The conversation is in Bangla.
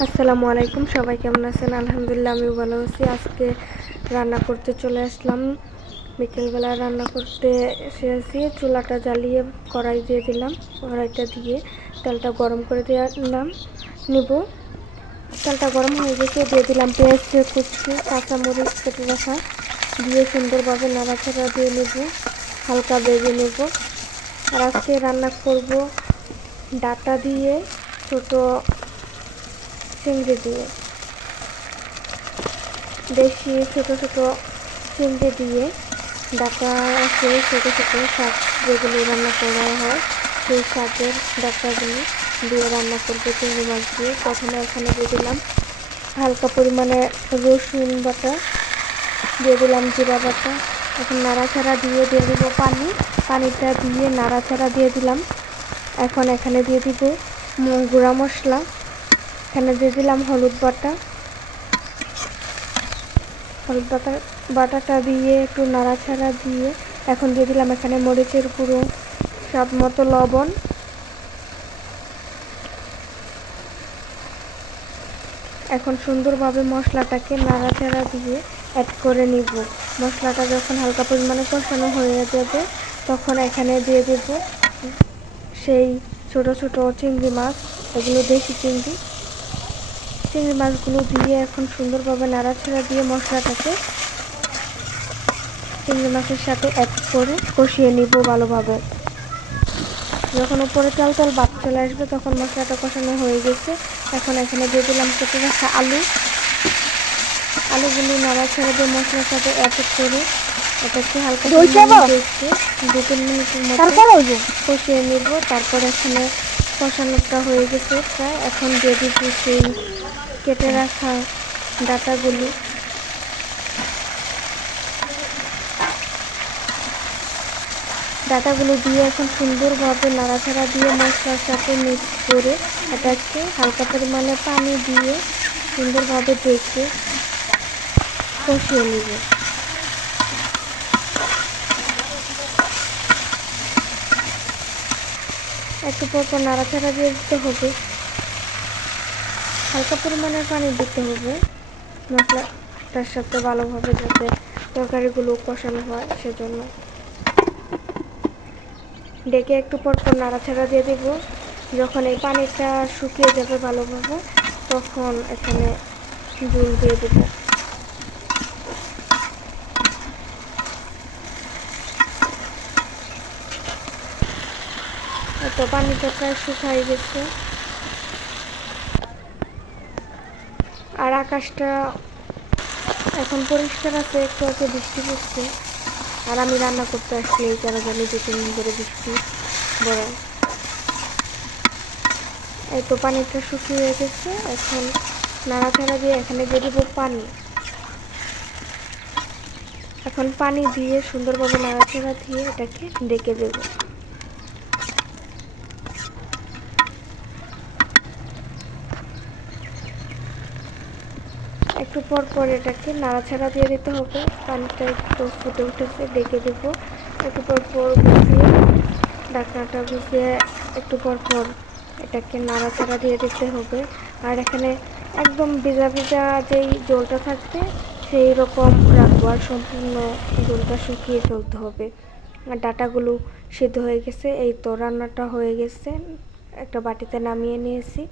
আসসালামু আলাইকুম, সবাই কেমন আছেন? আলহামদুলিল্লাহ আমি ভালো আছি। আজকে রান্না করতে চলে আসলাম। বিকেলবেলা রান্না করতে এসেছি চুলাটা জ্বালিয়ে কড়াই দিয়ে দিলাম। কড়াইটা দিয়ে তেলটা গরম করে দিয়ে দিলাম। নিব। তেলটা গরম হয়ে গেছে, দিয়ে দিলাম পেঁয়াজ, কুচি, কাঁচামরিচ কেটে রাখা দিয়ে সুন্দরভাবে নাড়াচাড়া দিয়ে নেব। হালকা বেজে নেব। আর আজকে রান্না করব ডাটা দিয়ে ছোটো চিংড়ি দিয়ে। দেশি ছোটো ছোটো চিংড়ি দিয়ে ডাটা আছে, ছোটো ছোটো শাক যেগুলো রান্না করা হয়, সেই শাকের ডাটাগুলো দিয়ে রান্না করব চিংড়ি মাছ দিয়ে। প্রথমে এখানে দিয়ে দিলাম হালকা পরিমাণে রসুন বাটা, দিয়ে দিলাম জিরা বাটা। এখন নাড়াচাড়া দিয়ে দিয়ে দিব পানি, পানিটা দিয়ে নাড়াচাড়া দিয়ে দিলাম। এখন এখানে দিয়ে দিব গুঁড়া মশলা। এখানে দিয়ে দিলাম হলুদ বাটা। হলুদ বাটা, বাটাটা দিয়ে একটু নাড়াচাড়া দিয়ে এখন দিয়ে দিলাম এখানে মরিচের গুঁড়ো, স্বাদ মতো লবণ। এখন সুন্দরভাবে মশলাটাকে নাড়াচাড়া দিয়ে অ্যাড করে নিব। মশলাটা যখন হালকা পরিমাণে কষানো হয়ে যাবে, তখন এখানে দিয়ে দেব সেই ছোট ছোট চিংড়ি মাছ, এগুলো দেশি চিংড়ি। চিংড়ি মাছগুলো দিয়ে এখন সুন্দরভাবে নাড়াচাড়া দিয়ে মশলাটাকে চিংড়ি মাছের সাথে অ্যাড করে কষিয়ে নিব ভালোভাবে। যখন উপরে তেল তেল ভাত চলে আসবে তখন মশলাটা কষানো হয়ে গেছে। এখন এখানে দিয়ে দিলাম কেটে রাখা আলু। আলুগুলো নাড়াচাড়া দিয়ে মশলার সাথে অ্যাড করে এটাকে হালকা দু তিন মিনিটের মতো কষিয়ে নিব। তারপর এখানে কষানোটা হয়ে গেছে। প্রায় এখন দিয়ে দিব সেই কেটে রাখা ডাটাগুলি। ডাটাগুলো দিয়ে এখন সুন্দরভাবে নাড়াচাড়া দিয়ে মশলার সাথে মিক্স করে এটাকে হালকা পরিমাণে পানি দিয়ে সুন্দরভাবে ডেকে কষিয়ে নিব। একটু পর পর নাড়াচাড়া দিয়ে দিতে হবে। হালকা পরিমাণের পানি দিতে হবে। মশলাটার সাথে ভালোভাবে যাতে তরকারিগুলো কষানো হয় সেজন্য। ডেকে একটু পর পর নাড়াচাড়া দিয়ে দেব। যখন এই পানিটা শুকিয়ে যাবে ভালোভাবে, তখন এখানে জল দিয়ে দেবো। তো পানিটা প্রায় শুকাই গেছে। আর আকাশটা এখন পরিষ্কার আছে, একটু আগে বৃষ্টি পড়ছে। আর আমি রান্না করতে আসলে এই কারণে জানি দু তিন দিন করে বৃষ্টি বড়ায় এই তো পানিটা শুকিয়ে গেছে, এখন নাড়াচাড়া দিয়ে এখানে দিয়ে দেবো পানি। এখন পানি দিয়ে সুন্দরভাবে নাড়াচাড়া দিয়ে এটাকে ডেকে দেবো। একটু পর পর এটাকে নাড়াচাড়া দিয়ে দিতে হবে। পানিটা একটু ফুটে উঠেছে ডেকে দেবো। একটু পর পর গুছিয়ে ঢাকনাটা গুছিয়ে একটু পর পর এটাকে নাড়াচাড়া দিয়ে দিতে হবে। আর এখানে একদম ভিজা ভিজা যেই জলটা থাকবে, সেই রকম রাখব আর সম্পূর্ণ জলটা শুকিয়ে ফেলতে হবে। আর ডাটাগুলো সিদ্ধ হয়ে গেছে, এই তো রান্নাটা হয়ে গেছে। একটা বাটিতে নামিয়ে নিয়েছি।